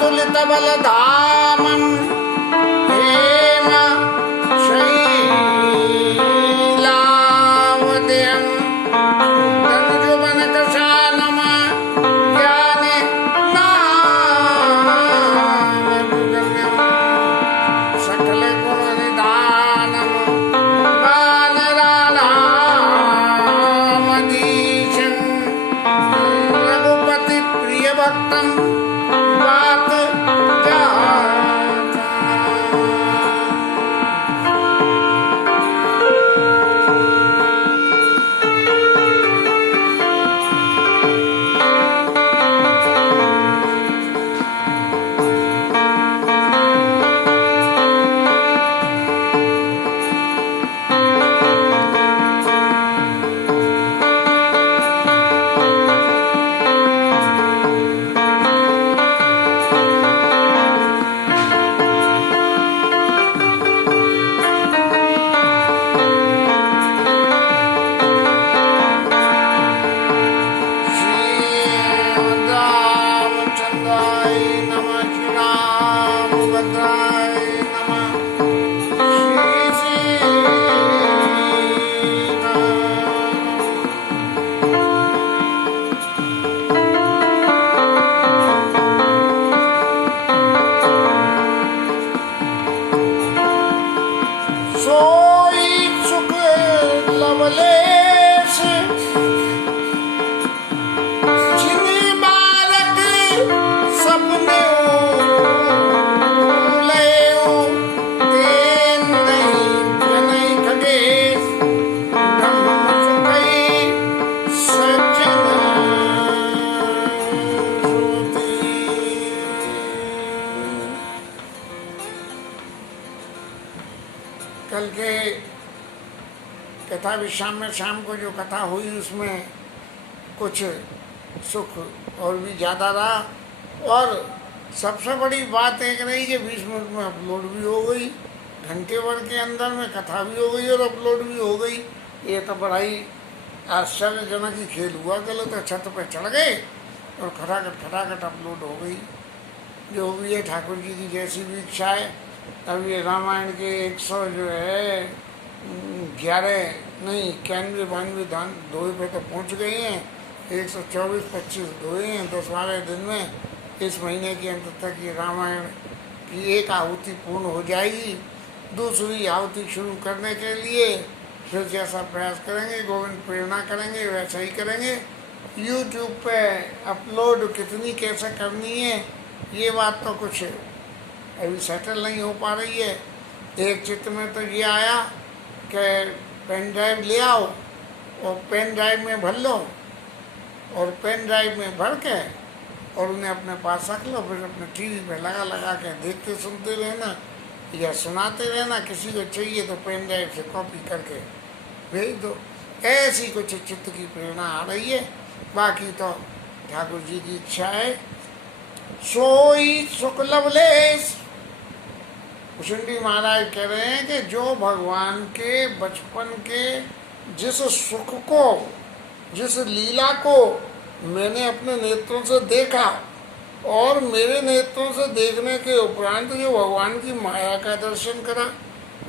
अतुलित बलधामं हेम शैलावद्यं तनुजुवनकशानं ज्ञानिनामगम्यं सकलगुणनिधानं वानराणामधीशं रघुपतिप्रियभक्तं वात जाता। श्रीरामचंद्राय नमः। श्रीरामभद्राय नमः। श्री सोई सुख लवलेश जिन्हें बालक सपने लयो तेन नहीं जनई खगेश ब्रह्म सुखई सज्जन श्रुति। कल के कथा विश्राम में शाम को जो कथा हुई उसमें कुछ सुख और भी ज़्यादा रहा, और सबसे बड़ी बात एक रही कि 20 मिनट में अपलोड भी हो गई, घंटे भर के अंदर में कथा भी हो गई और अपलोड भी हो गई। ये तो बड़ा ही आश्चर्यजनक ही खेल हुआ। चलो तो छत पे चढ़ गए और खटाखट अपलोड हो गई। जो भी है ठाकुर जी की जैसी भी इच्छा है। अब ये रामायण के 100 जो है 11 नहीं 91 92 दोहे पे तो पहुँच गए हैं। 124-25 दोहे हैं 10-12 दिन में। इस महीने के अंत तक ये रामायण की एक आहुति पूर्ण हो जाएगी। दूसरी आहुति शुरू करने के लिए फिर जैसा प्रयास करेंगे, गोविंद प्रेरणा करेंगे वैसा ही करेंगे। यूट्यूब पे अपलोड कितनी कैसे करनी है ये बात तो कुछ अभी सेटल नहीं हो पा रही है। एक चित्र में तो ये आया कि पेन ड्राइव ले आओ और पेन ड्राइव में भर लो और पेन ड्राइव में भर के और उन्हें अपने पास रख लो, फिर अपने टीवी पे लगा के देखते सुनते रहना या सुनाते रहना। किसी को चाहिए तो पेन ड्राइव से कॉपी करके भेज दो। ऐसी कुछ चित्त की प्रेरणा आ रही है। बाकी तो ठाकुर जी की इच्छा है। सोई सुख लवलेश। कुशुंडी महाराज कह रहे हैं कि जो भगवान के बचपन के जिस सुख को, जिस लीला को मैंने अपने नेत्रों से देखा और मेरे नेत्रों से देखने के उपरांत जो भगवान की माया का दर्शन करा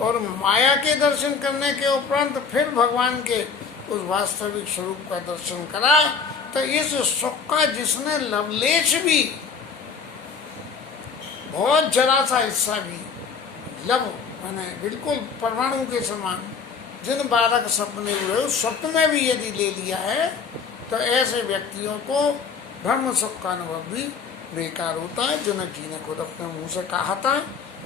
और माया के दर्शन करने के उपरांत फिर भगवान के उस वास्तविक स्वरूप का दर्शन करा, तो इस सुख का जिसने लवलेश भी, बहुत जरा सा हिस्सा भी, लव मैंने बिल्कुल परमाणु के समान जिन 12 सपने हुए उस स्वप्न में भी यदि ले लिया है तो ऐसे व्यक्तियों को ब्रह्म सुख का अनुभव भी बेकार होता है। जनक जी ने खुद अपने मुंह से कहा था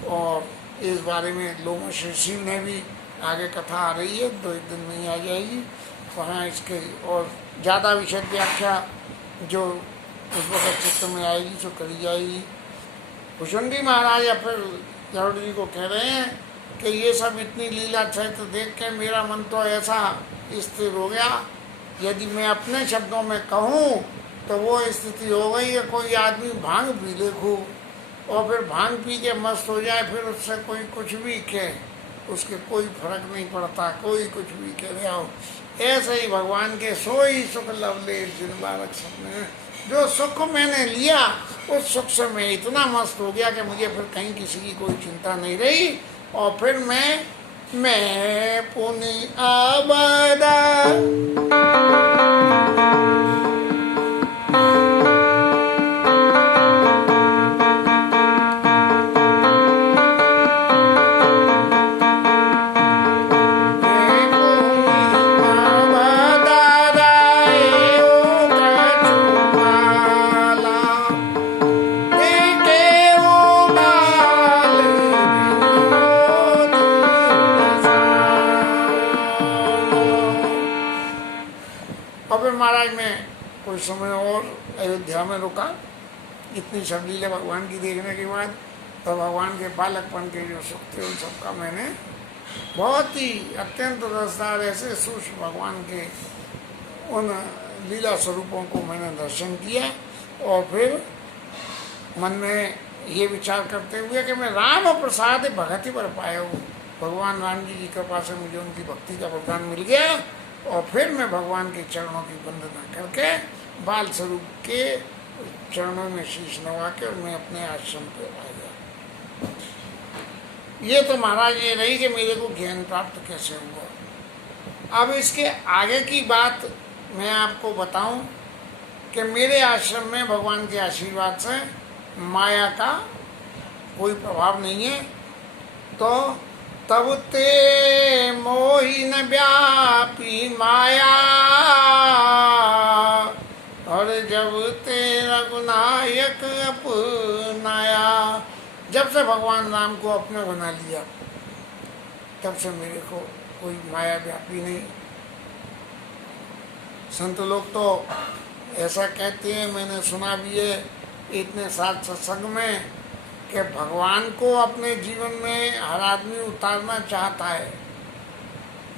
और इस बारे में लोगों से शिव ने भी आगे कथा आ रही है, 2-1 दिन में ही आ जाएगी। वहाँ इसके और ज़्यादा विशद व्याख्या जो उस वक्त चित्त में आएगी जो करी जाएगी। कुशुंडी महाराज या फिर गरुड़ जी को कह रहे हैं कि ये सब इतनी लीला चरित्र देख के मेरा मन तो ऐसा स्थिर हो गया, यदि मैं अपने शब्दों में कहूँ तो वो स्थिति हो गई है कोई आदमी भांग पी ले खूब और फिर भांग पी के मस्त हो जाए, फिर उससे कोई कुछ भी कहे उसके कोई फर्क नहीं पड़ता, कोई कुछ भी कह रहे हो। ऐसे ही भगवान के सोई सुख लवलेश जिन बालक सपने, जो सुख मैंने लिया उस सुख से मैं इतना मस्त हो गया कि मुझे फिर कहीं किसी की कोई चिंता नहीं रही। और फिर मैं पुनि आबादा। महाराज में कुछ समय और अयोध्या में रुका। इतनी सब लीला भगवान की देखने के बाद तो भगवान के बालकपन के जो सुख थे उन सबका मैंने बहुत ही अत्यंत रसदार ऐसे सूक्ष्म भगवान के उन लीला स्वरूपों को मैंने दर्शन किया। और फिर मन में ये विचार करते हुए कि मैं राम प्रसाद भगति पर पाया हूँ, भगवान राम जी की कृपा से मुझे उनकी भक्ति का वरदान मिल गया। और फिर मैं भगवान के चरणों की वंदना करके बाल स्वरूप के चरणों में शीश नवा के और मैं अपने आश्रम पे आ गया। ये तो महाराज ये रही कि मेरे को ज्ञान प्राप्त कैसे हुआ। अब इसके आगे की बात मैं आपको बताऊं कि मेरे आश्रम में भगवान के आशीर्वाद से माया का कोई प्रभाव नहीं है। तो तब ते मोहि न व्यापी माया, और जब ते रघुनायक अपनाया। जब से भगवान राम को अपना बना लिया तब से मेरे को कोई माया व्यापी नहीं। संत लोग तो ऐसा कहते हैं, मैंने सुना भी है इतने साल सत्संग में, कि भगवान को अपने जीवन में हर आदमी उतारना चाहता है,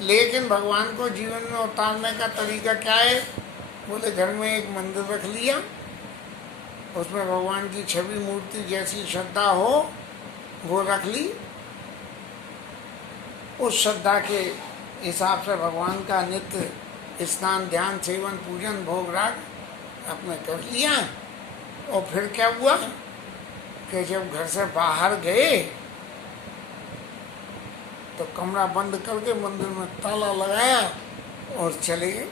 लेकिन भगवान को जीवन में उतारने का तरीका क्या है? बोले घर में एक मंदिर रख लिया, उसमें भगवान की छवि मूर्ति जैसी श्रद्धा हो वो रख ली, उस श्रद्धा के हिसाब से भगवान का नित्य स्नान ध्यान सेवन पूजन भोग राग आपने कर लिया। और फिर क्या हुआ कि जब घर से बाहर गए तो कमरा बंद करके मंदिर में ताला लगाया और चले गए।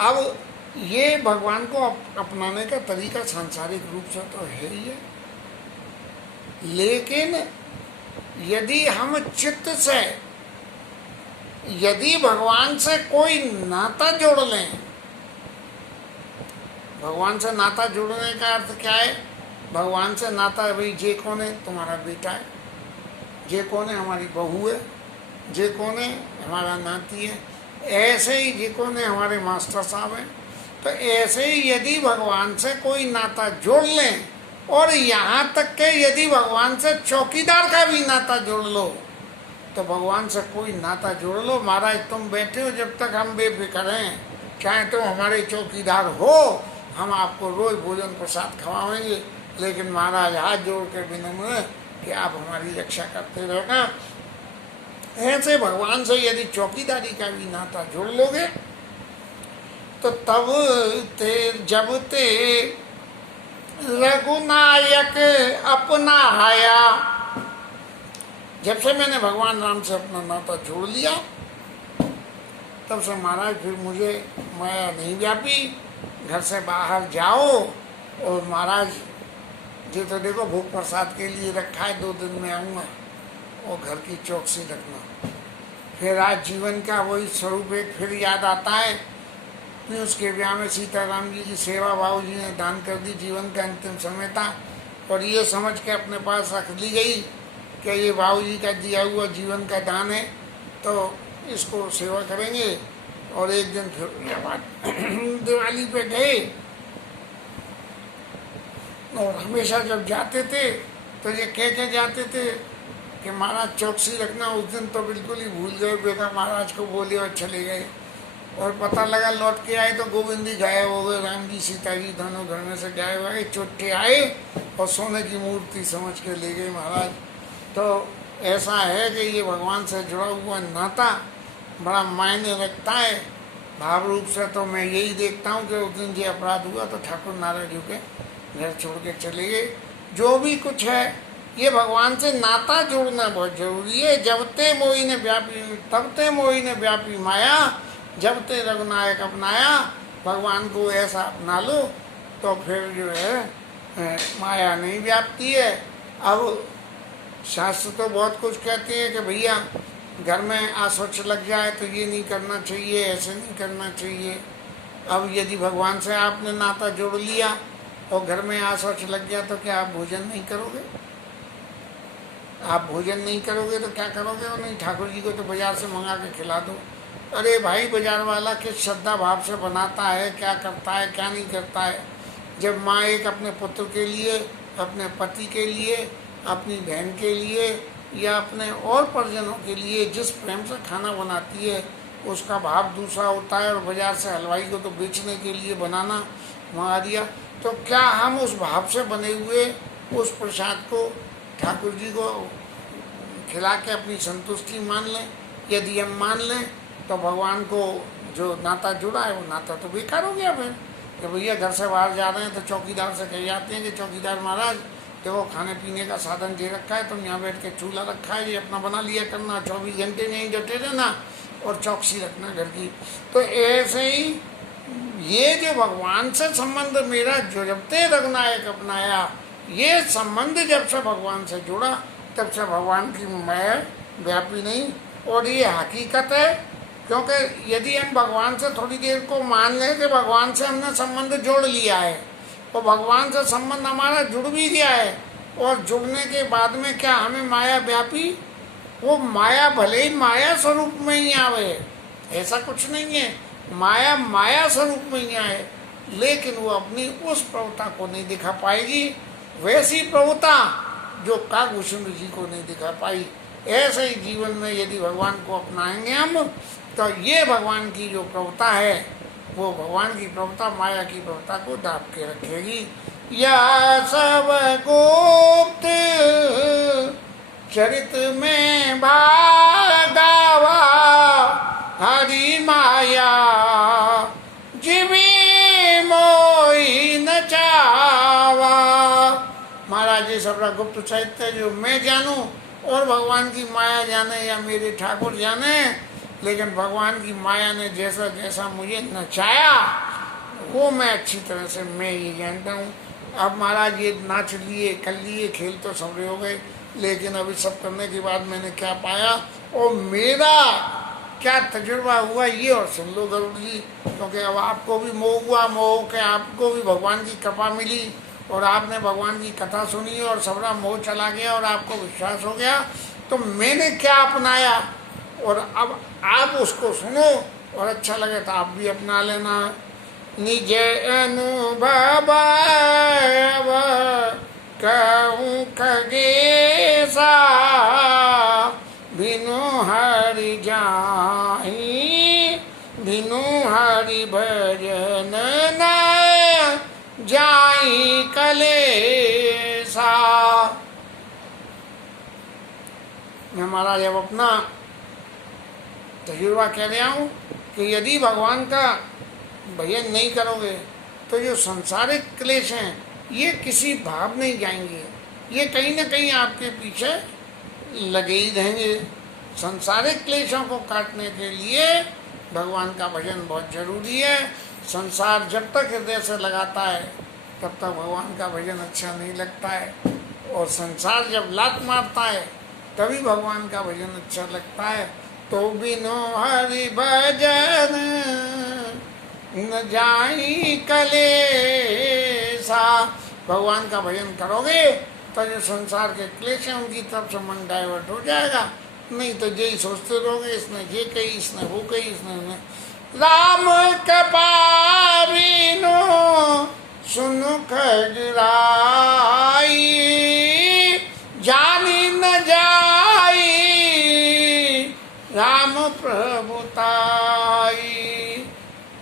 अब ये भगवान को अपनाने का तरीका सांसारिक रूप से तो है ही है, लेकिन यदि हम चित्त से यदि भगवान से कोई नाता जोड़ लें, भगवान से नाता जोड़ने का अर्थ क्या है? भगवान से नाता, भाई जे कौन है? तुम्हारा बेटा है, जे कौन है? हमारी बहू है, जे कौन है? हमारा नाती है, ऐसे ही जे कौन है? हमारे मास्टर साहब हैं। तो ऐसे ही यदि भगवान से कोई नाता जोड़ लें, और यहाँ तक के यदि भगवान से चौकीदार का भी नाता जोड़ लो, तो भगवान से कोई नाता जोड़ लो। महाराज तुम बैठे हो, जब तक हम बेफिक्र हैं, चाहे तुम हमारे चौकीदार हो, हम आपको रोज भोजन प्रसाद खवाएंगे, लेकिन महाराज हाथ जोड़ के विनम्र है कि आप हमारी रक्षा करते रहना। ऐसे भगवान से यदि चौकीदारी का भी नाता जोड़ लोगे तो तब जब ते रघुनायक अपना आया, जब से मैंने भगवान राम से अपना नाता जोड़ लिया तब से महाराज फिर मुझे माया नहीं व्यापी। घर से बाहर जाओ और महाराज जी तो देखो भोग प्रसाद के लिए रखा है, 2 दिन में आऊँगा, और घर की चौकसी रखना। फिर आज जीवन का वही स्वरूप एक फिर याद आता है कि उसके ब्याह में सीताराम जी की सेवा बाबू जी ने दान कर दी, जीवन का अंतिम समय था, और ये समझ के अपने पास रख ली गई कि ये बाबू जी का दिया हुआ जीवन का दान है, तो इसको सेवा करेंगे। और एक दिन फिर दिवाली पे गए, और हमेशा जब जाते थे तो ये कह के जाते थे कि महाराज चौकसी रखना। उस दिन तो बिल्कुल ही भूल गए, बेटा महाराज को बोले और चले गए, और पता लगा लौट के आए तो गोविंद जी गायब हो गए, राम जी सीता जी दोनों घर में से गायब हो गए। चुट्टे आए और सोने की मूर्ति समझ के ले गए महाराज। तो ऐसा है कि ये भगवान से जुड़ा हुआ नाता बड़ा मायने रखता है। भाव रूप से तो मैं यही देखता हूँ कि उस दिन जो अपराध हुआ तो ठाकुर नारायण जी के घर छोड़ के चले गए। जो भी कुछ है ये भगवान से नाता जोड़ना बहुत जरूरी है। जब ते मोही ने व्यापी तब ते मोही ने व्यापी माया, जब ते रघुनायक अपनाया। भगवान को ऐसा अपना लो तो फिर जो है माया नहीं व्यापती है। अब शास्त्र तो बहुत कुछ कहते हैं कि भैया घर में अस्वच्छ लग जाए तो ये नहीं करना चाहिए, ऐसे नहीं करना चाहिए। अब यदि भगवान से आपने नाता जोड़ लिया और घर में अस्वच्छ लग गया तो क्या आप भोजन नहीं करोगे? आप भोजन नहीं करोगे तो क्या करोगे? और नहीं, ठाकुर जी को तो बाजार से मंगा के खिला दो। अरे भाई, बाजार वाला किस श्रद्धा भाव से बनाता है, क्या करता है, क्या नहीं करता है। जब माँ एक अपने पुत्र के लिए, अपने पति के लिए, अपनी बहन के लिए या अपने और परिजनों के लिए जिस प्रेम से खाना बनाती है उसका भाव दूसरा होता है, और बाजार से हलवाई को तो बेचने के लिए बनाना मंगा दिया, तो क्या हम उस भाव से बने हुए उस प्रसाद को ठाकुर जी को खिला के अपनी संतुष्टि मान लें? यदि हम मान लें तो भगवान को जो नाता जुड़ा है वो नाता तो बेकार हो गया। फिर कि भैया घर से बाहर जा रहे हैं तो चौकीदार से कह जाते हैं कि चौकीदार महाराज देखो खाने पीने का साधन दे रखा है, तुम यहाँ बैठ के चूल्हा रखा है, ये अपना बना लिया करना, 24 घंटे नहीं डटे रहना और चौकसी रखना घर की। तो ऐसे ही ये जो भगवान से संबंध मेरा जो जब ते रघुनायक अपनाया, ये संबंध जब से भगवान से जुड़ा तब से भगवान की माया व्यापी नहीं। और ये हकीकत है, क्योंकि यदि हम भगवान से थोड़ी देर को मान लें कि भगवान से हमने संबंध जोड़ लिया है और भगवान से संबंध हमारा जुड़ भी गया है, और जुड़ने के बाद में क्या हमें माया व्यापी? वो माया भले ही माया स्वरूप में ही आवे, ऐसा कुछ नहीं है, माया माया स्वरूप में ही आए, लेकिन वो अपनी उस प्रभुता को नहीं दिखा पाएगी, वैसी प्रभुता जो कागभूषण जी को नहीं दिखा पाई। ऐसे ही जीवन में यदि भगवान को अपनाएंगे हम तो ये भगवान की जो प्रभुता है वो भगवान की प्रभुता माया की प्रभुता को दाब के रखेगी। या सब गुप्त चरित में भागावा हरि माया जीवी मोही न चावा। महाराज जी सबरा गुप्त चरित्र जो मैं जानूं और भगवान की माया जाने या मेरे ठाकुर जाने, लेकिन भगवान की माया ने जैसा जैसा मुझे नचाया वो मैं अच्छी तरह से मैं ही जानता हूँ। अब महाराज ये नाच लिए कर लिए खेल तो सबरे हो गए, लेकिन अभी सब करने के बाद मैंने क्या पाया और मेरा क्या तजुर्बा हुआ ये और सुन लो गरुड़ जी, क्योंकि अब आपको भी मोह हुआ, मोह के आपको भी भगवान की कृपा मिली और आपने भगवान की कथा सुनी और सबरा मोह चला गया और आपको विश्वास हो गया। तो मैंने क्या अपनाया और अब आप उसको सुनो और अच्छा लगे तो आप भी अपना लेना। निज अनुभव कहूँ खगेसा बिनु हरि जाहि बिनु हरि भजन न जाई कलेसा। मैं महाराज अब अपना तजुर्बा कह रहा हूँ कि यदि भगवान का भजन नहीं करोगे तो जो सांसारिक क्लेश हैं ये किसी भाव नहीं जाएंगे, ये कहीं ना कहीं आपके पीछे लगे ही रहेंगे। सांसारिक क्लेशों को काटने के लिए भगवान का भजन बहुत जरूरी है। संसार जब तक हृदय से लगाता है तब तक भगवान का भजन अच्छा नहीं लगता है, और संसार जब लात मारता है तभी भगवान का भजन अच्छा लगता है। तो बिनु हरि भजन न जाई कलेसा। भगवान का भजन करोगे तो जो संसार के क्लेश हैं उनकी तरफ से मन डाइवर्ट हो जाएगा, नहीं तो यही सोचते रहोगे इसने ये कही, इसने वो कही, इसने राम कृपा बिनु सुनु खगराई जानी न जाई राम प्रभुताई।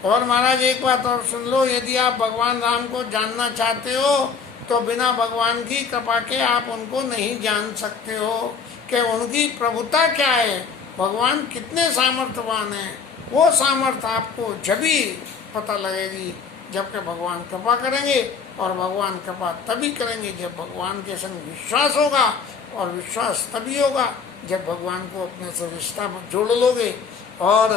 और महाराज एक बात और सुन लो, यदि आप भगवान राम को जानना चाहते हो तो बिना भगवान की कृपा के आप उनको नहीं जान सकते हो, कि उनकी प्रभुता क्या है, भगवान कितने सामर्थ्यवान हैं, वो सामर्थ्य आपको जब भी पता लगेगी जबकि भगवान कृपा करेंगे। और भगवान कृपा तभी करेंगे जब भगवान के संग विश्वास होगा, और विश्वास तभी होगा जब भगवान को अपने से रिश्ता जोड़ लोगे। और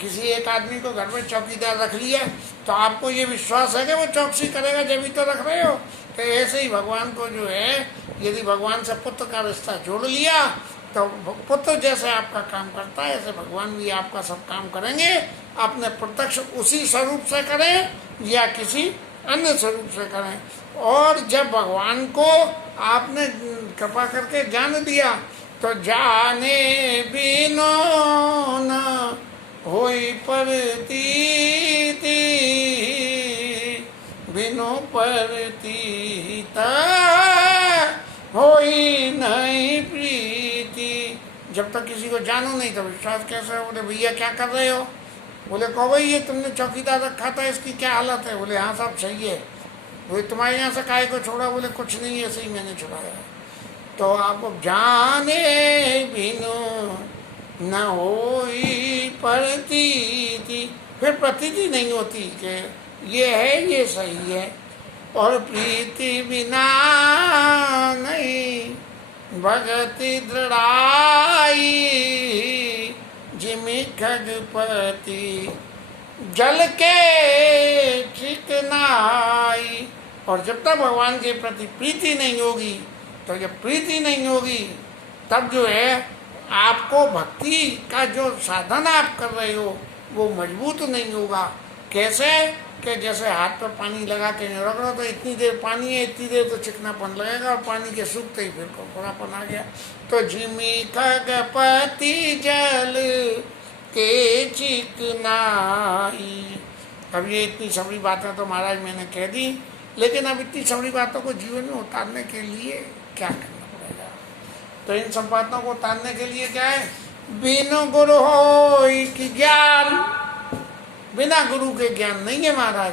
किसी एक आदमी को घर में चौकीदार रख लिया तो आपको ये विश्वास है कि वो चौकसी करेगा, जब भी तो रख रहे हो। तो ऐसे ही भगवान को जो है, यदि भगवान से पुत्र का रिश्ता जोड़ लिया तो पुत्र जैसे आपका काम करता है ऐसे भगवान भी आपका सब काम करेंगे। आपने प्रत्यक्ष उसी स्वरूप से करें या किसी अन्य स्वरूप से करें। और जब भगवान को आपने कृपा करके जान दिया तो जाने बिनो न होई प्रतीति, बिनो प्रतीत होई नहीं प्रीति। जब तक किसी को जानो नहीं तो विश्वास कैसे हो। बोले भैया क्या कर रहे हो? बोले कहो भाई ये तुमने चौकीदार रखा था, इसकी क्या हालत है? बोले हाँ साहब सही है। बोले तुम्हारे यहाँ से काहे को छोड़ा? बोले कुछ नहीं, ऐसे ही मैंने छुड़ाया। तो आपको जाने बिनु न होई प्रतीति, फिर प्रतीति नहीं होती कि ये है ये सही है। और प्रीति बिना नहीं भगति दृढ़ाई, जिमि खगपति जल के चिकनाई। और जब तक भगवान के प्रति प्रीति नहीं होगी, तो जब प्रीति नहीं होगी तब जो है आपको भक्ति का जो साधन आप कर रहे हो वो मजबूत नहीं होगा। कैसे कि जैसे हाथ पर पानी लगा के नहीं रख रहा तो इतनी देर पानी है, इतनी देर तो चिकनापन लगेगा, और पानी के सूखते ही फिर कोरापन आ गया। तो जिमि खगपति जल के चिकनाई। अब ये इतनी सबरी बातें तो महाराज मैंने कह दी, लेकिन अब इतनी सबरी बातों को जीवन में उतारने के लिए क्या करना पड़ेगा? तो इन सब बातों को उतारने के लिए क्या है? बिनु गुरु होई कि ज्ञान, बिना गुरु के ज्ञान नहीं है महाराज।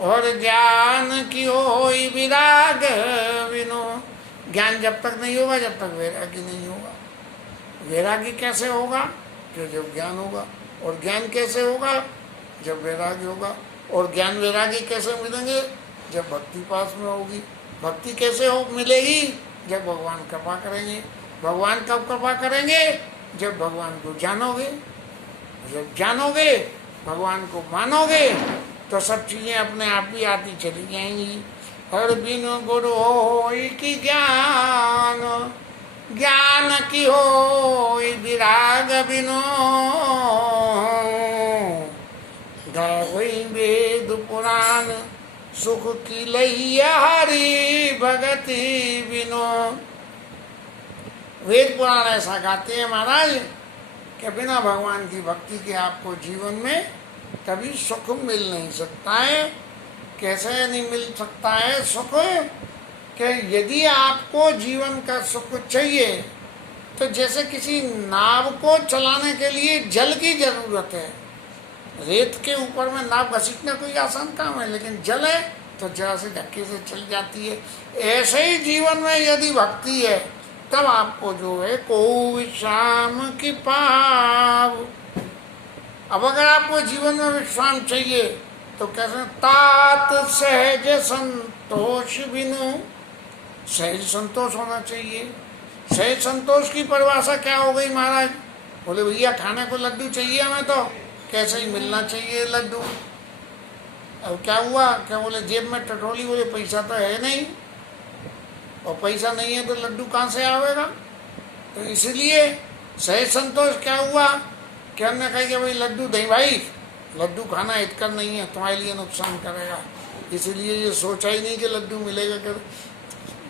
और ज्ञान की होई विराग बिनु, ज्ञान जब तक नहीं होगा जब तक वैरागी नहीं होगा। वैरागी कैसे होगा? कि जब ज्ञान होगा। और ज्ञान कैसे होगा? जब वैरागी होगा। और ज्ञान वैरागी कैसे मिलेंगे? जब भक्ति पास में होगी। भक्ति कैसे हो मिलेगी? जब भगवान कृपा करेंगे। भगवान कब कृपा करेंगे? जब भगवान को जानोगे। जब जानोगे, भगवान को मानोगे, तो सब चीज़ें अपने आप ही आती चली जाएंगी। और बिनु गुरु होई कि ज्ञान, ज्ञान की होई विराग बिनु, गावई वेद पुराण सुख की लैया हरि भगति बिनु। वेद पुराण ऐसा गाते हैं महाराज कि बिना भगवान की भक्ति के आपको जीवन में कभी सुख मिल नहीं सकता है। कैसे नहीं मिल सकता है सुख? कि यदि आपको जीवन का सुख चाहिए तो जैसे किसी नाव को चलाने के लिए जल की जरूरत है। रेत के ऊपर में नाव घसीटना कोई आसान काम है, लेकिन जल है तो जरा से धक्के से चल जाती है। ऐसे ही जीवन में यदि भक्ति है तब आपको जो है को विश्राम की पाव। अब अगर आपको जीवन में विश्राम चाहिए तो कैसे? तात सहज संतोष बिनु, सहज संतोष होना चाहिए। सहज संतोष की परिभाषा क्या हो गई महाराज? बोले भैया खाने को लड्डू चाहिए हमें, तो कैसे ही मिलना चाहिए लड्डू। अब क्या हुआ? क्या बोले जेब में टटोली, बोले पैसा तो है नहीं, और पैसा नहीं है तो लड्डू कहाँ से आवेगा? तो इसलिए सहज संतोष क्या हुआ कि हमने कहा कि भाई लड्डू दे भाई, लड्डू खाना हितकर नहीं है, तुम्हारे लिए नुकसान करेगा, इसलिए ये सोचा ही नहीं कि लड्डू मिलेगा। कर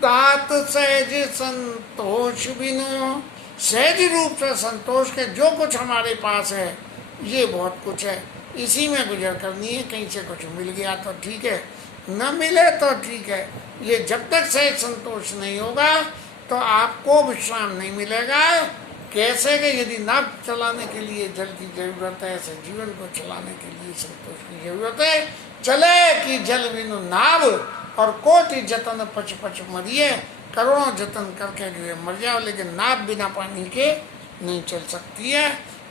तात सहज संतोष बिनु, सहज रूप से संतोष के जो कुछ हमारे पास है ये बहुत कुछ है, इसी में गुजर करनी है। कहीं से कुछ मिल गया तो ठीक है, न मिले तो ठीक है। ये जब तक सहज संतोष नहीं होगा तो आपको विश्राम नहीं मिलेगा। कैसे कि यदि नाव चलाने के लिए जल की जरूरत है, ऐसे जीवन को चलाने के लिए संतोष की जरूरत है। चले कि जल बिनु नाव, और कोटि जतन पच पच मरिए, करोड़ों जतन करके जो है मर जाओ, लेकिन नाव बिना पानी के नहीं चल सकती है।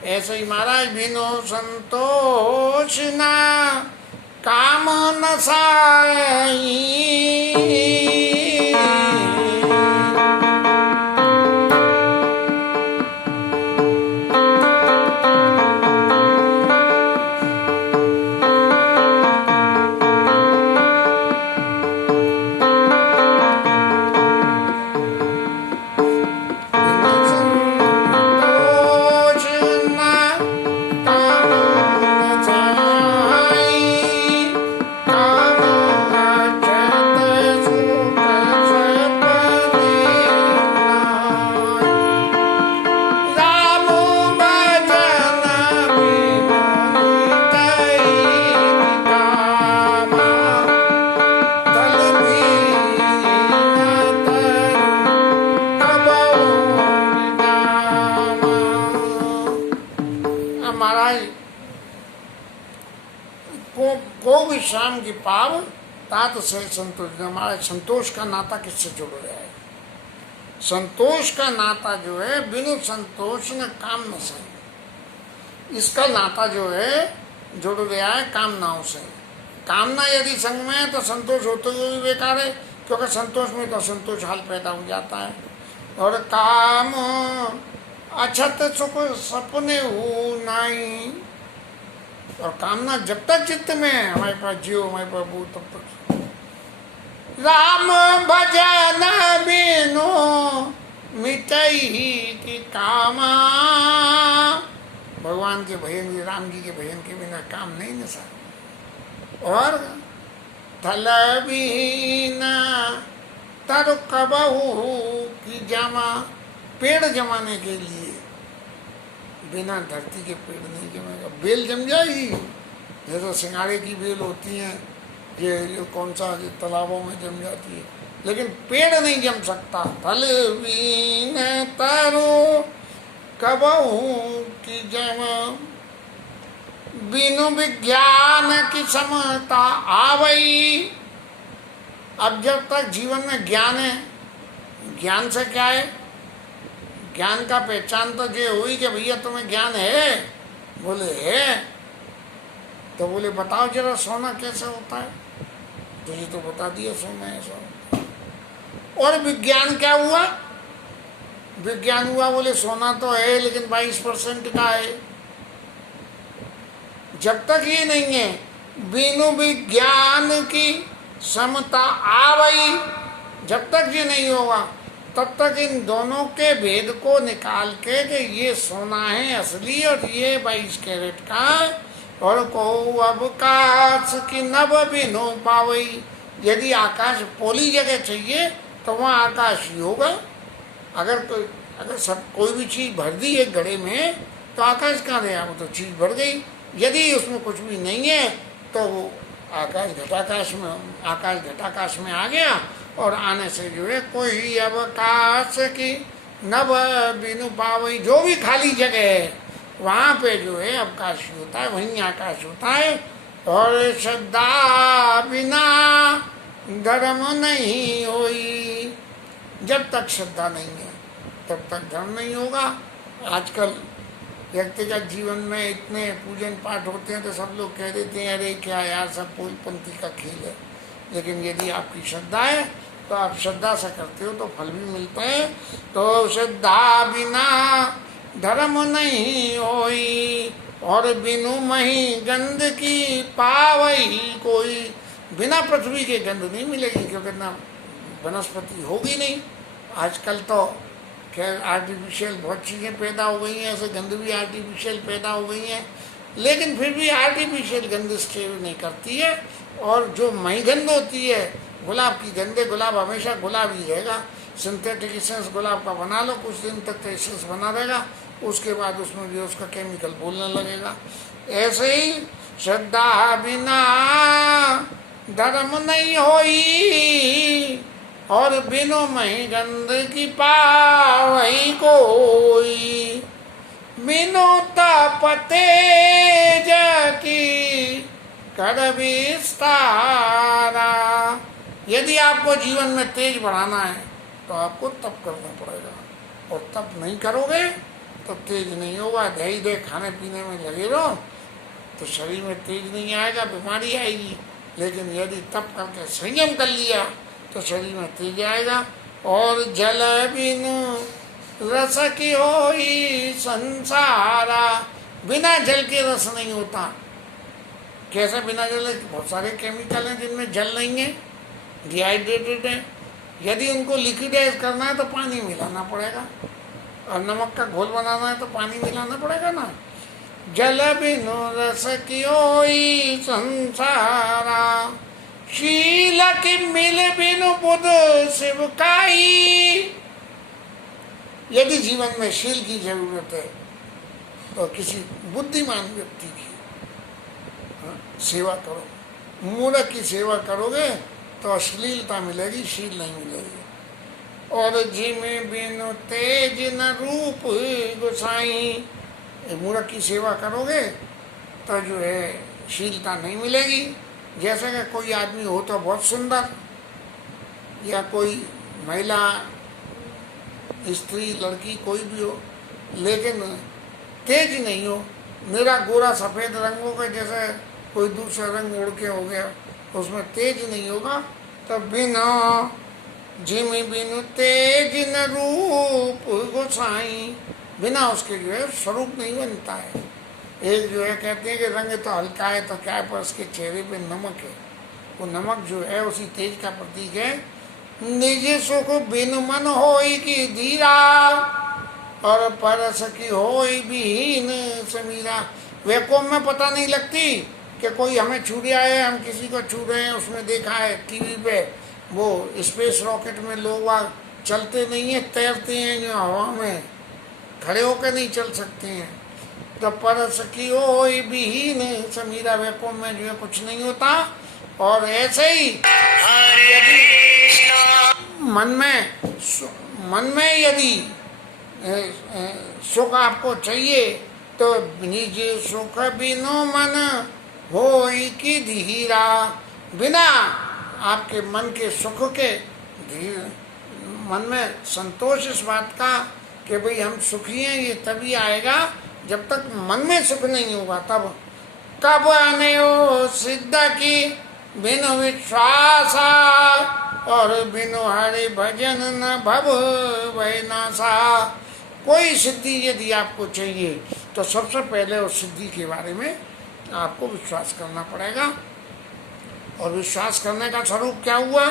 ऐसे ही महाराज बिनो संतोष ना काम न साई। को भी शाम की पाव तात से संतोष। हमारा संतोष का नाता किससे जुड़ रहा है? संतोष का नाता जो है बिनु संतोष न काम न सही, इसका नाता जो है जुड़ गया है कामनाओं से। कामना यदि संग में है तो संतोष होते हुए भी बेकार है, क्योंकि संतोष में तो असंतोष हाल पैदा हो जाता है। और काम अछत सुख सपने हो नहीं, और कामना जब तक चित्त में है, हमारे पास जीव हमारे पास भूत, तब तक राम भजन बिनु मिटई की कामा। भगवान के भजन, राम जी के भजन के बिना काम नहीं नसा। और थल बीना तर कबहू की जमा, पेड़ जमाने के लिए बिना धरती के पेड़ नहीं जमेगा। बेल जम जाएगी, जैसे सिंगारे की बेल होती है, ये कौन सा तालाबों में जम जाती है, लेकिन पेड़ नहीं जम सकता। थल बीन तारो कबहू की जमा, बिनु विज्ञान की समता आवई। अब जब तक जीवन में ज्ञान है, ज्ञान से क्या है? ज्ञान का पहचान तो ये हुई कि भैया तुम्हें ज्ञान है, बोले है, तो बोले बताओ जरा सोना कैसे होता है, तो ये तो बता दिया सोना ऐसा होता है। और विज्ञान क्या हुआ? विज्ञान हुआ बोले सोना तो है लेकिन 22% का है। जब तक ये नहीं है बिनु विज्ञान की समता आवई, जब तक ये नहीं होगा तब तक इन दोनों के भेद को निकाल के कि ये सोना है असली और ये 22 कैरेट का, और को अवकाश की नभ बिनु पावई। यदि आकाश पोली जगह चाहिए तो वहाँ आकाश ही होगा। अगर सब कोई भी चीज़ भर दी एक घड़े में तो आकाश कहाँ रहा? वो तो चीज़ भर गई। यदि उसमें कुछ भी नहीं है तो वो आकाश घटाकाश में आ गया, और आने से जो है कोई अवकाश की नभ बिनु पावई। जो भी खाली जगह है वहाँ पे जो है अवकाश होता है, वहीं आकाश होता है। और श्रद्धा बिना धर्म नहीं होई, जब तक श्रद्धा नहीं है तब तक धर्म नहीं होगा। आजकल व्यक्तिगत जीवन में इतने पूजन पाठ होते हैं तो सब लोग कह देते हैं अरे क्या यार सब पंथी का खेल है, लेकिन यदि आपकी श्रद्धा है तो आप श्रद्धा से करते हो तो फल भी मिलता है। तो श्रद्धा बिना धर्म नहीं होई, और बिनु मही गंध की पावई कोई। बिना पृथ्वी के गंध नहीं मिलेगी, क्योंकि ना वनस्पति होगी नहीं। आजकल तो खैर आर्टिफिशियल बहुत चीज़ें पैदा हो गई हैं, ऐसे गंध भी आर्टिफिशियल पैदा हो गई हैं, लेकिन फिर भी आर्टिफिशियल गंध स्टे नहीं करती है। और जो मही गंध होती है गुलाब की गंदे, गुलाब हमेशा गुलाब ही रहेगा। सिंथेटिक एसेंस गुलाब का बना लो, कुछ दिन तक तो एसेंस बना रहेगा, उसके बाद उसमें भी उसका केमिकल बोलने लगेगा। ऐसे ही श्रद्धा बिना धर्म नहीं होई, और बिनु मही गंध की पावई कोई। बिनु तपते की कर विस्तारा। यदि आपको जीवन में तेज बढ़ाना है तो आपको तप करना पड़ेगा, और तप नहीं करोगे तो तेज नहीं होगा। दही दे खाने पीने में लगे रहो तो शरीर में तेज नहीं आएगा, बीमारी आएगी। लेकिन यदि तप करके संयम कर लिया तो शरीर में तेज आएगा। और जल बिनु रस की होई संसारा, बिना जल के रस नहीं होता। कैसे बिना जल? बहुत सारे केमिकल हैं जिनमें जल नहीं है, डिहाइड्रेटेड है। यदि उनको लिक्विडाइज करना है तो पानी मिलाना पड़ेगा, और नमक का घोल बनाना है तो पानी मिलाना पड़ेगा ना। जल बिनु रस की होई संसारा, शील की मिल बिनु बुध शिवकाई। यदि जीवन में शील की जरूरत है तो किसी बुद्धिमान व्यक्ति की सेवा करो। मूर्ख की सेवा करोगे तो अश्लीलता मिलेगी, शील नहीं मिलेगी। और जिम बिनु तेज न रूप गोसाई, मूर्ख की सेवा करोगे तो जो है शीलता नहीं मिलेगी। जैसे कि कोई आदमी हो तो बहुत सुंदर, या कोई महिला, स्त्री, लड़की कोई भी हो, लेकिन तेज नहीं हो, मेरा गोरा सफ़ेद रंगों का जैसे कोई दूसरा रंग उड़ के हो गया, उसमें तेज नहीं होगा, तो बिना जिम बिनु तेज न रूप गोसाई, बिना उसके जो है स्वरूप नहीं बनता है। एक जो है कहते हैं कि रंग तो हल्का है, तो क्या है, पर उसके चेहरे पे नमक है। वो नमक जो है उसी तेज का प्रतीक है। निज सुख बिन मन होई की धीरा, और परस की होई विहीन समीरा। वेकोम में पता नहीं लगती कि कोई हमें छू रहा है, हम किसी को छू रहे हैं। उसमें देखा है टीवी पे, वो स्पेस रॉकेट में लोग चलते नहीं हैं, तैरते हैं, जो हवा में खड़े होकर नहीं चल सकते हैं। तो परस की होई विहीन समीरा, वेकोम में जो है कुछ नहीं होता। और ऐसे ही मन में यदि सुख आपको चाहिए तो निज सुख बिनु मन होई की धीरा, बिना आपके मन के सुख के मन में संतोष इस बात का कि भाई हम सुखी हैं, ये तभी आएगा जब तक मन में सुख नहीं होगा। तब कब अनयो सिद्ध की बिनु विश्वासा, और बिनु हरि भजन न भव वैनासा। कोई सिद्धि यदि आपको चाहिए तो सबसे पहले उस सिद्धि के बारे में आपको विश्वास करना पड़ेगा। और विश्वास करने का स्वरूप क्या हुआ?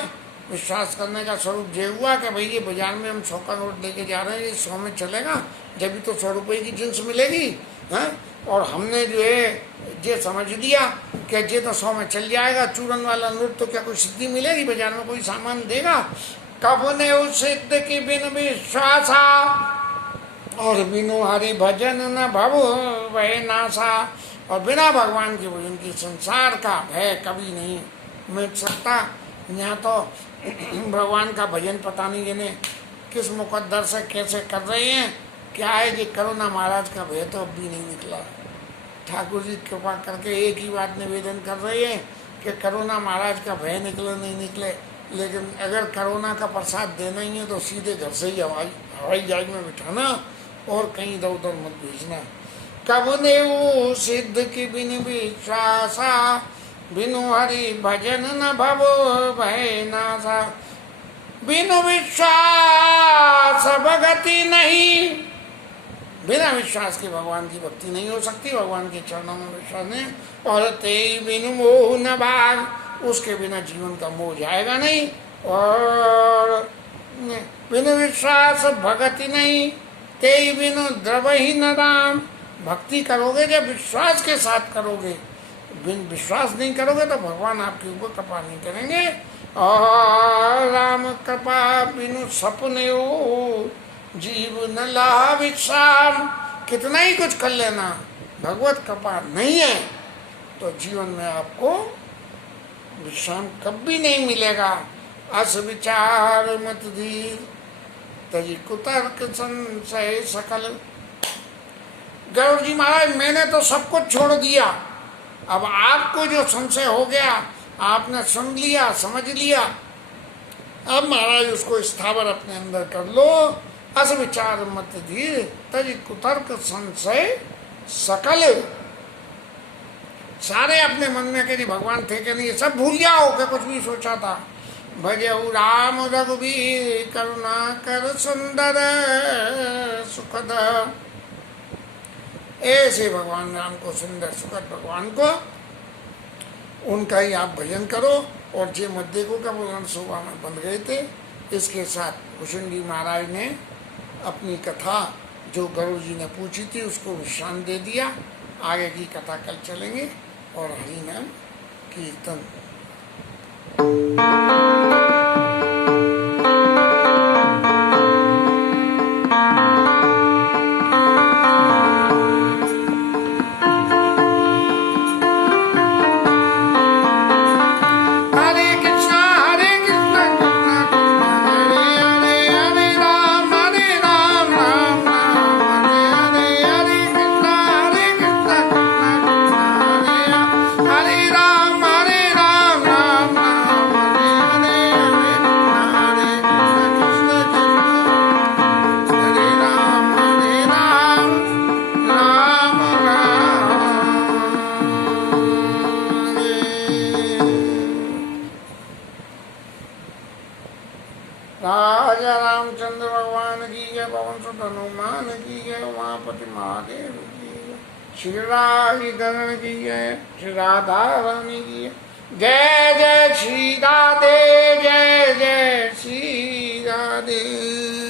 विश्वास करने का स्वरूप ये हुआ कि भाई ये बाजार में हम 100 का नोट लेके जा रहे हैं, ये 100 में चलेगा, जब भी तो 100 रुपये की जिन्स मिलेगी है। और हमने जो है ये समझ लिया कि ये तो 100 में चल जाएगा, चूरन वाला नोट, तो क्या कोई सिद्धि मिलेगी? बाजार में कोई सामान देगा? कब ने उस सिद्ध की बिन विश्वासा, और बिनु हरि भजन न भव वह नासा। और बिना भगवान के भजन की संसार का भय कभी नहीं मिट सकता। यहाँ तो भगवान का भजन पता नहीं जिन्हें किस मुकद्दर से कैसे कर रहे हैं। क्या है कि करुणा महाराज का भय तो अब भी नहीं निकला। ठाकुर जी कृपा करके एक ही बात निवेदन कर रहे हैं कि करुणा महाराज का भय निकले नहीं निकले, लेकिन अगर करुणा का प्रसाद देना ही है तो सीधे घर से ही हवाई जहाज में बिठाना और कहीं इधर उधर मत भेजना। कब ने सिद्ध की बिन विश्वासा, बिनु हरि भजन न भव भय नासा। बिनु विश्वास भगति नहीं, बिना विश्वास के भगवान की भक्ति नहीं हो सकती। भगवान के चरणों में विश्वास नहीं। और ते बिनु मोह न भाग, उसके बिना जीवन का मोह जाएगा नहीं। और बिनु विश्वास भगति नहीं, ते बिनु द्रव ही न राम। भक्ति करोगे जब विश्वास के साथ करोगे, बिन विश्वास नहीं करोगे तो भगवान आपके ऊपर कृपा नहीं करेंगे। और राम कृपा बिनु सपने हो, जीव न ला विश्राम। कितना ही कुछ कर लेना, भगवत कृपा नहीं है तो जीवन में आपको विश्राम कभी नहीं मिलेगा। अस विचार मत धीर, तजी कुतर्क संशय सकल। गौर जी महाराज, मैंने तो सब कुछ छोड़ दिया, अब आपको जो संशय हो गया, आपने सुन लिया, समझ लिया, अब महाराज उसको स्थावर अपने अंदर कर लो। अस विचार मत धीर तज कुतर्क संशय सकल। सारे अपने मन में कि भगवान थे कि नहीं, सब भूल जाओ कि कुछ भी सोचा था। भजऊ राम रघुवीर करुणा कर सुंदर सुखद। ऐसे भगवान राम को, सुंदर सुखद भगवान को, उनका ही आप भजन करो। और जे मत देखो का भगवान शोभा में बंध गए थे। इसके साथ भूषण जी महाराज ने अपनी कथा जो गरुड़ जी ने पूछी थी उसको विश्राम दे दिया। आगे की कथा कल चलेंगे और हरि नाम कीर्तन। राजा रामचंद्र भगवान की जय, पवन सुत हनुमान की जय, उमापति महादेव की जय, श्री राधिकरण की जय, श्री राधा रानी की जय। जय जय श्री राधे, जय जय श्री राधे।